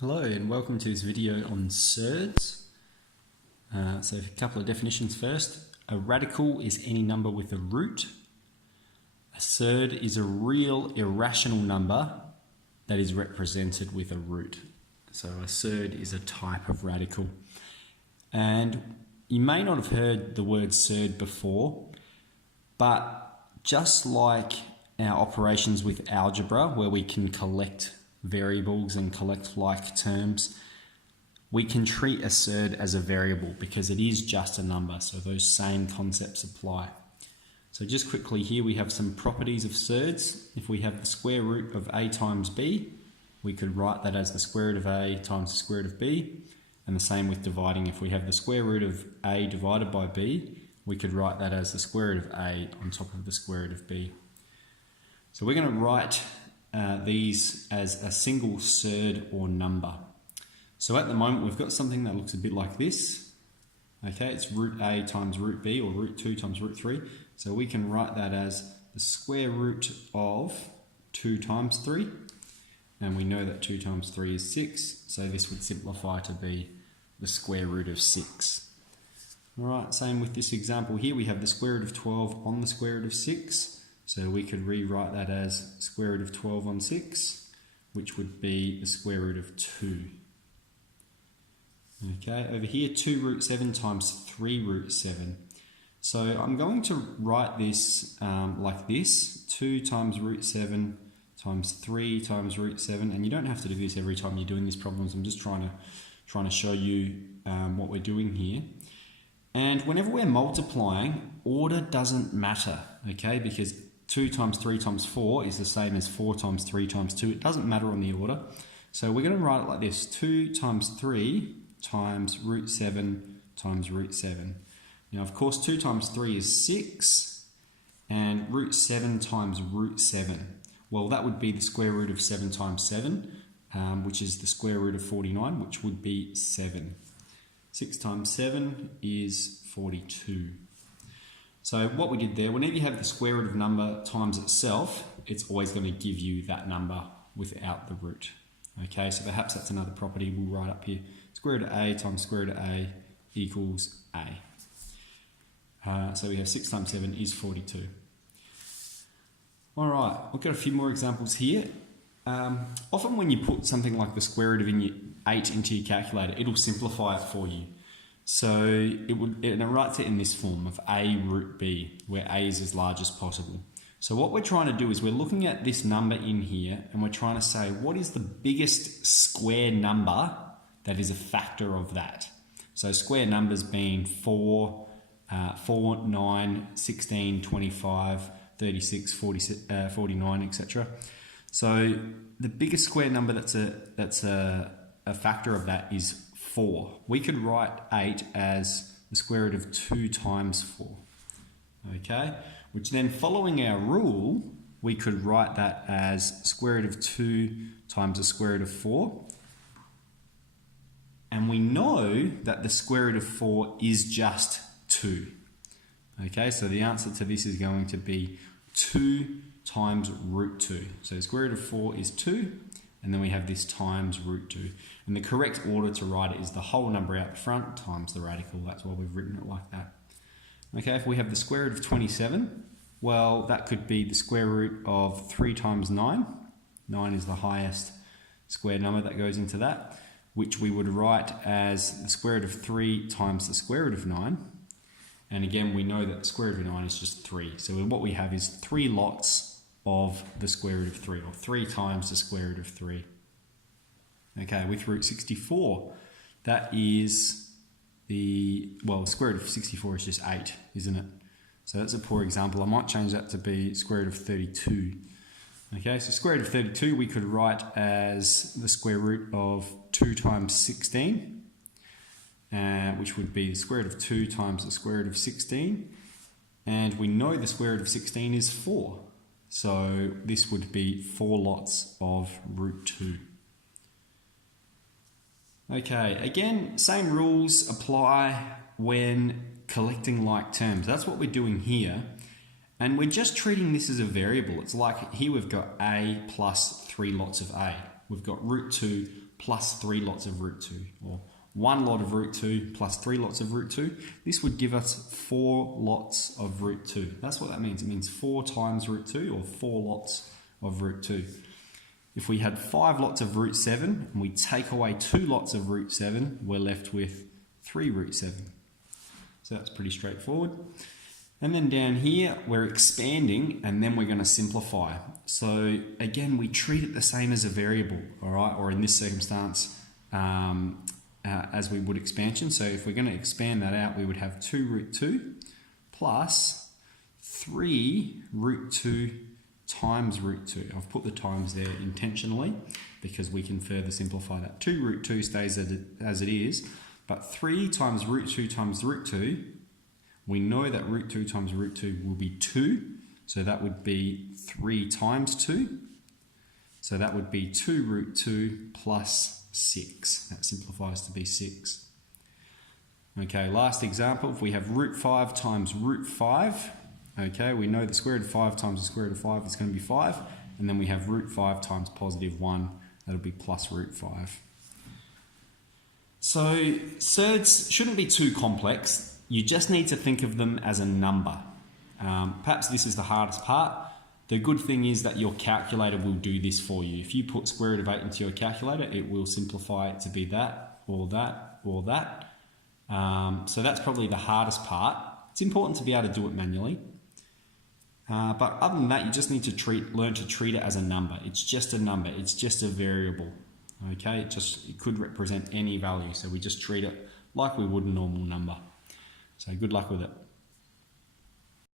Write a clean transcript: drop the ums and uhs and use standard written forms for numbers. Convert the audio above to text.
Hello and welcome to this video on surds. So a couple of definitions first. A radical is any number with a root. A surd is a real irrational number that is represented with a root. So a surd is a type of radical. And you may not have heard the word surd before, but just like our operations with algebra, where we can collect variables and collect like terms, we can treat a surd as a variable because it is just a number, so those same concepts apply. So just quickly here we have some properties of surds. If we have the square root of a times b, we could write that as the square root of a times the square root of b, and the same with dividing. If we have the square root of a divided by b, we could write that as the square root of a on top of the square root of b. So we're going to write these as a single surd or number. So at the moment we've got something that looks a bit like this. Okay, it's root a times root b, or root 2 times root 3. So we can write that as the square root of 2 times 3. And we know that 2 times 3 is 6. So this would simplify to be the square root of 6. Alright, same with this example here. We have the square root of 12 on the square root of 6. So we could rewrite that as square root of 12 on 6, which would be the square root of 2. Okay, over here 2 root 7 times 3 root 7. So I'm going to write this like this: 2 times root 7 times 3 times root 7. And you don't have to do this every time you're doing these problems. I'm just trying to show you what we're doing here. And whenever we're multiplying, order doesn't matter, okay? Because 2 times 3 times 4 is the same as 4 times 3 times 2. It doesn't matter on the order. So we're going to write it like this: 2 times 3 times root 7 times root 7. Now, of course, 2 times 3 is 6, and root 7 times root 7. Well, that would be the square root of 7 times 7, which is the square root of 49, which would be 7. 6 times 7 is 42. So what we did there, whenever you have the square root of number times itself, it's always going to give you that number without the root. Okay, so perhaps that's another property we'll write up here. Square root of a times square root of a equals a. So we have 6 times 7 is 42. All right, we've got a few more examples here. Often when you put something like the square root of 8 into your calculator, it'll simplify it for you. So it writes it in this form of a root b, where a is as large as possible. So what we're trying to do is we're looking at this number in here and we're trying to say, what is the biggest square number that is a factor of that? So square numbers being 4, 9, 16, 25, 36, 49, etc. So the biggest square number that's a factor of that is 4. We could write 8 as the square root of 2 times 4. Okay, which then, following our rule, we could write that as square root of 2 times the square root of 4. And we know that the square root of 4 is just 2. Okay, so the answer to this is going to be 2 times root 2. So the square root of 4 is 2, and then we have this times root 2. And the correct order to write it is the whole number out the front times the radical. That's why we've written it like that. Okay, if we have the square root of 27, well, that could be the square root of 3 times 9. 9 is the highest square number that goes into that, which we would write as the square root of 3 times the square root of 9. And again, we know that the square root of 9 is just 3. So what we have is 3 lots of the square root of 3, or 3 times the square root of 3. Okay, with root 64, that is the square root of 64 is just 8, isn't it? So that's a poor example. I might change that to be square root of 32. Okay, so square root of 32 we could write as the square root of 2 times 16, which would be the square root of 2 times the square root of 16. And we know the square root of 16 is 4. So this would be 4 lots of root 2. Okay, again, same rules apply when collecting like terms. That's what we're doing here. And we're just treating this as a variable. It's like here we've got a plus 3 lots of a. We've got root 2 plus 3 lots of root 2, or 1 lot of root 2 plus 3 lots of root 2. This would give us 4 lots of root 2. That's what that means. It means 4 times root 2, or 4 lots of root 2. If we had 5 lots of root 7 and we take away 2 lots of root 7, we're left with 3 root 7. So that's pretty straightforward. And then down here, we're expanding, and then we're going to simplify. So again, we treat it the same as a variable, all right? Or in this circumstance, as we would expansion. So if we're going to expand that out, we would have 2 root 2 plus 3 root 2 times root 2. I've put the times there intentionally because we can further simplify that. 2 root 2 stays as it is, but 3 times root 2 times root 2, we know that root 2 times root 2 will be 2, so that would be 3 times 2. So that would be 2 root 2 plus 6. That simplifies to be 6. Okay, last example, if we have root 5 times root 5, okay, we know the square root of 5 times the square root of 5 is going to be 5, and then we have root 5 times positive 1, that'll be plus root 5. So surds shouldn't be too complex. You just need to think of them as a number. Perhaps this is the hardest part. The good thing is that your calculator will do this for you. If you put square root of 8 into your calculator, it will simplify it to be that, or that, or that. So that's probably the hardest part. It's important to be able to do it manually. But other than that, you just need to learn to treat it as a number. It's just a number. It's just a variable. Okay, it could represent any value. So we just treat it like we would a normal number. So good luck with it.